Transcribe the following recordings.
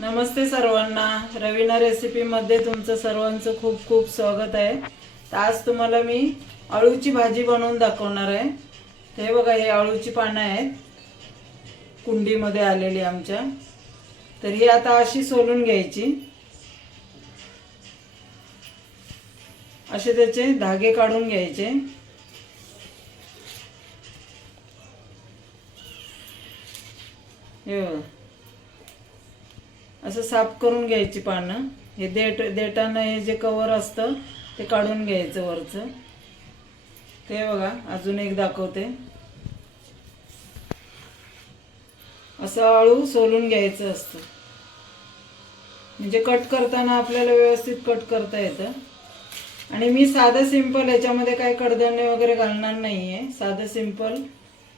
नमस्ते सर्वांना. रवीना रेसिपीमध्ये तुमचं सर्वांचं खूप खूप स्वागत आहे. तर आज तुम्हाला मी अळूची भाजी बनवून दाखवणार आहे. ते बघा हे अळूची पानं आहेत. कुंडीमध्ये आलेली आमच्या. तर ही आता अशी सोलून घ्यायची. असे त्याचे धागे काढून घ्यायचे. हे बघा. असं साफ करून घ्यायची पानं. हे देट देटानं हे जे कवर असतं ते काढून घ्यायचं वरचं. ते बघा अजून एक दाखवते. असं अळू सोलून घ्यायचं असतं. म्हणजे कट करताना आपल्याला व्यवस्थित कट करता येतं. आणि मी साधं सिंपल याच्यामध्ये काही कडधान्य वगैरे घालणार नाही आहे साधं सिंपल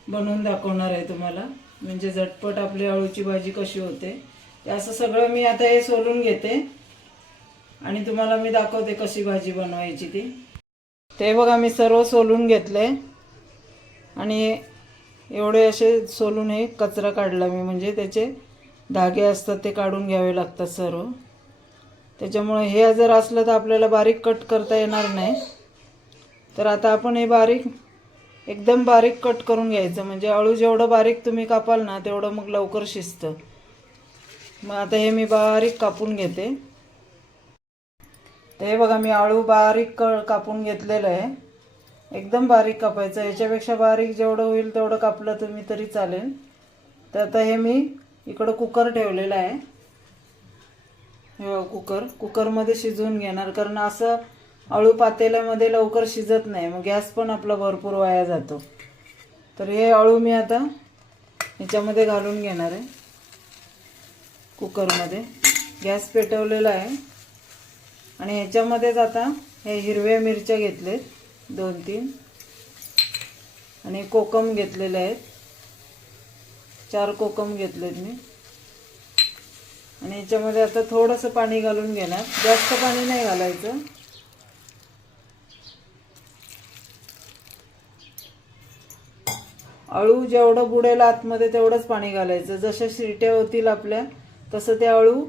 बनवून दाखवणार आहे तुम्हाला. म्हणजे झटपट आपली अळूची भाजी कशी होते. असं सगळं मी आता हे सोलून घेते. आणि तुम्हाला मी दाखवते कशी भाजी बनवायची ती. ते बघा मी सर्व सोलून घेतले. आणि एवढे असे सोलून हे कचरा काढला मी. म्हणजे त्याचे धागे असतात ते काढून घ्यावे लागतात सर्व. त्याच्यामुळे हे जर असलं तर आपल्याला बारीक कट करता येणार नाही. तर आता आपण हे बारीक एकदम बारीक कट करून घ्यायचं. म्हणजे अळू जेवढं बारीक तुम्ही कापाल ना तेवढं मग लवकर शिजतं. मग आता हे मी बारीक कापून घेते. तर हे बघा मी आळू बारीक क कापून घेतलेलं आहे. एकदम बारीक कापायचं याच्यापेक्षा बारीक जेवढं होईल तेवढं कापलं तुम्ही तरी चालेल. तर आता हे मी इकडं कुकर ठेवलेलं आहे. हे कुकर. कुकरमध्ये शिजवून घेणार. कारण असं अळू पातेल्यामध्ये लवकर शिजत नाही. मग गॅस पण आपला भरपूर वाया जातो. तर हे अळू मी आता ह्याच्यामध्ये घालून घेणार आहे. कुकरमध्ये. गॅस पेटवलेला आहे. आणि ह्याच्यामध्येच आता हे हिरव्या मिरच्या घेतलेत दोन तीन आणि कोकम घेतलेले आहेत. चार कोकम घेतलेत मी. आणि याच्यामध्ये आता थोडंसं पाणी घालून घेणार. जास्त पाणी नाही घालायचं. अळू जेवढं बुडेल आतमध्ये तेवढंच पाणी घालायचं. जशा शिट्या होतील आपल्या तसं ते अळू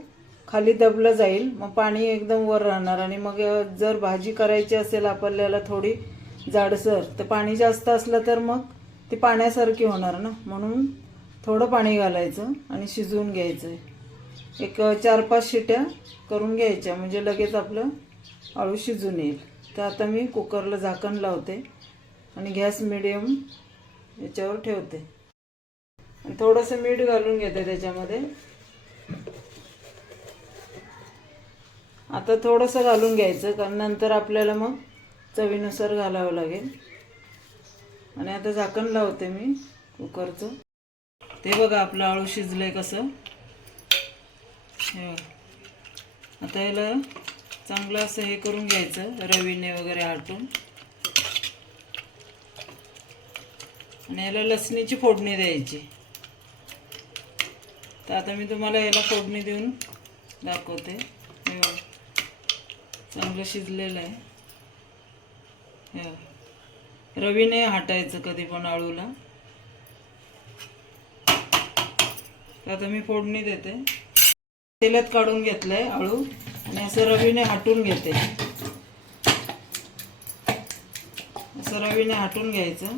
खाली दबलं जाईल मग पाणी एकदम वर राहणार. आणि मग जर भाजी करायची असेल आपल्याला थोडी जाडसर तर पाणी जास्त असलं तर मग ती पाण्यासारखी होणार ना. म्हणून थोडं पाणी घालायचं आणि शिजवून घ्यायचं एक चार पाच शिट्या करून घ्यायच्या म्हणजे लगेच आपलं अळू शिजून येईल. तर आता मी कुकरला झाकण लावते आणि गॅस मिडियम याच्यावर ठेवते. आणि थोडंसं मीठ घालून घेते त्याच्यामध्ये. आता थोडंसं घालून घ्यायचं कारण नंतर आपल्याला मग चवीनुसार घालावं लागेल. आणि आता झाकण लावते मी कुकरचं. ते बघा आपलं आळू शिजलंय कसं. हे बघा. आता याला चांगलं असं हे करून घ्यायचं रवीने वगैरे आटून. आणि याला लसणीची फोडणी द्यायची. तर आता मी तुम्हाला याला फोडणी देऊन दाखवते. चांगलं शिजलेलं आहे. रवीने हटायचं कधी पण आळूला. तर आता मी फोडणी देते. तेलात काढून घेतलंय आळू आणि असं रवीने हाटून घेते. असं रवीने हाटून घ्यायचं.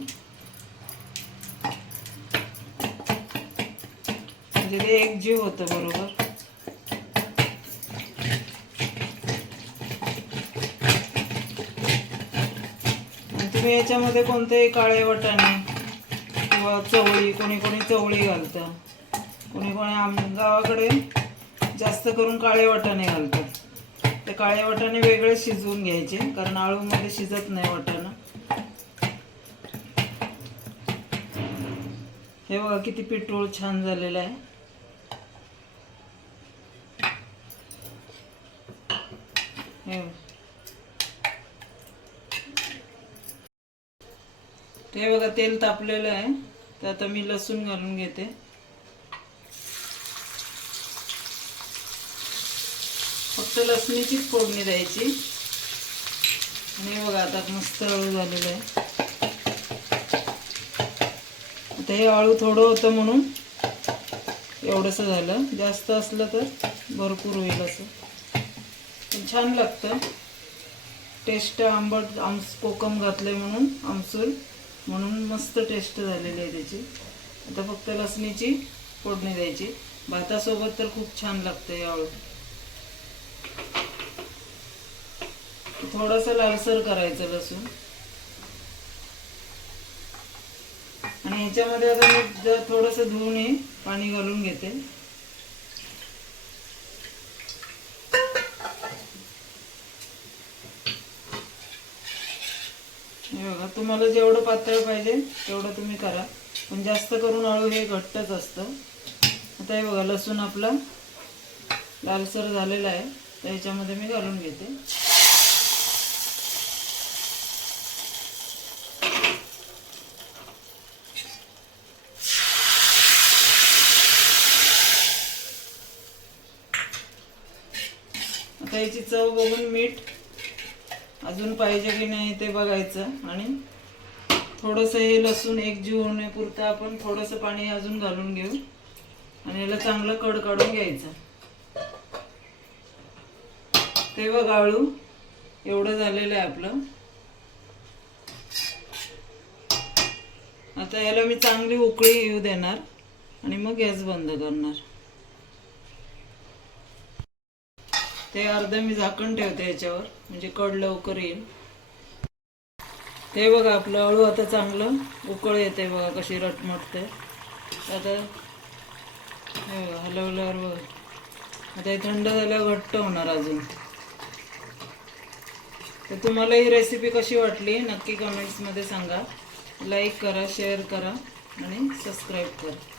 म्हणजे ते एक जीव होतं बरोबर. तुम्ही याच्यामध्ये कोणतेही काळे वाटाणे किंवा चवळी कोणी कोणी चवळी घालतं. कोणी कोणी आम गावाकडे जास्त करून काळे वाटाणे घालतात. ते काळे वाटाणे वेगळे शिजवून घ्यायचे कारण आळूमध्ये शिजत नाही वाटाणं. हे बघा किती पिठोळ छान झालेलं आहे. हे बघा. ते बघा तेल तापलेलं आहे. तर आता मी लसूण घालून घेते. फक्त लसणीचीच फोडणी द्यायची. आणि बघा आता मस्त हळू झालेलं आहे. आता हे अळू थोडं होतं म्हणून एवढंसं झालं. जास्त असलं तर भरपूर होईल असं. छान लागतं. टेस्ट आंबट आमस कोकम घातले म्हणून आमसूल. म्हणून मस्त टेस्ट झालेली आहे त्याची. आता फक्त लसणीची फोडणी द्यायची. भातासोबत तर खूप छान लागतं यावळ थोडासा लालसर करायचं लसूण. आणि ह्याच्यामध्ये आता मी थोडंसं धुवून पाणी घालून घेते हे बघा तुम्हाला जेवढं पातळ पाहिजे तेवढं तुम्ही करा. पण जास्त करून अळू हे घट्टच असतं. आता हे बघा लसूण आपला लालसर झालेला आहे. तर ह्याच्यामध्ये मी घालून घेते. आता याची चव बघून मीठ अजून पाहिजे की नाही ते बघायचं. आणि थोडंसं हे लसूण एकजीव होण्यापुरतं आपण थोडंसं पाणी अजून घालून घेऊ. आणि याला चांगलं कड काढून घ्यायचं. ते बघ आळू एवढं झालेलं आहे आपलं. आता याला मी चांगली उकळी येऊ देणार. आणि मग गॅस बंद करणार. ते अर्ध मी झाकण ठेवते याच्यावर म्हणजे कड लवकर येईल. ते बघा आपलं अळू आता चांगलं उकळ येते बघा कशी रटमटते. आता हलवल्यावर बघा. आता हे थंड झाल्यावर घट्ट होणार अजून. तर तुम्हाला ही रेसिपी कशी वाटली नक्की कमेंट्समध्ये सांगा. लाईक करा शेअर करा आणि सबस्क्राईब करा.